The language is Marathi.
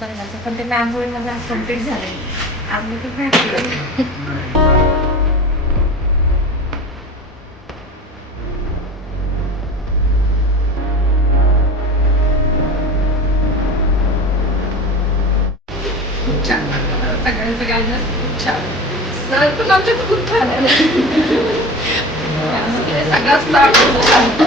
करण्याचं, पण ते मॅममुळे माझं आज कंप्लीट झालंय. आज मी ते प्रॅक्टिकल खूप छान वाटलं. सगळ्यांचं गायडन्स खूप छान. सर पण आमचे खूप छान आहे. सगळा स्टाफ खूप छान.